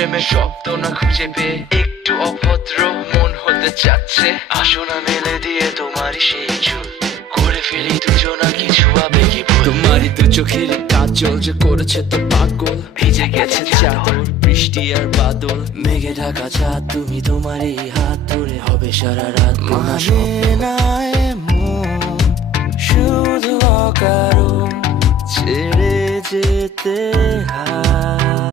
প্রেমের শব্দ না খুঁজে পেয়ে একটু অভদ্র মন হতে চাচ্ছে। আসো না মেলে দিয়ে তোমারই সেই চুল, করে ফেলি দুজনা কিছু আবেগী ভুল। তোমারই দু চোখের কাজল যে করেছে তো পাগল, ভিজে গেছে চাদর বৃষ্টি আর বাদল, মেঘে ঢাকা চাঁদ তুমি তোমারই হাত ধরে হবে সারা রাত। মানে না এমন শুধু অকারণ ছেড়ে যেতে হয়।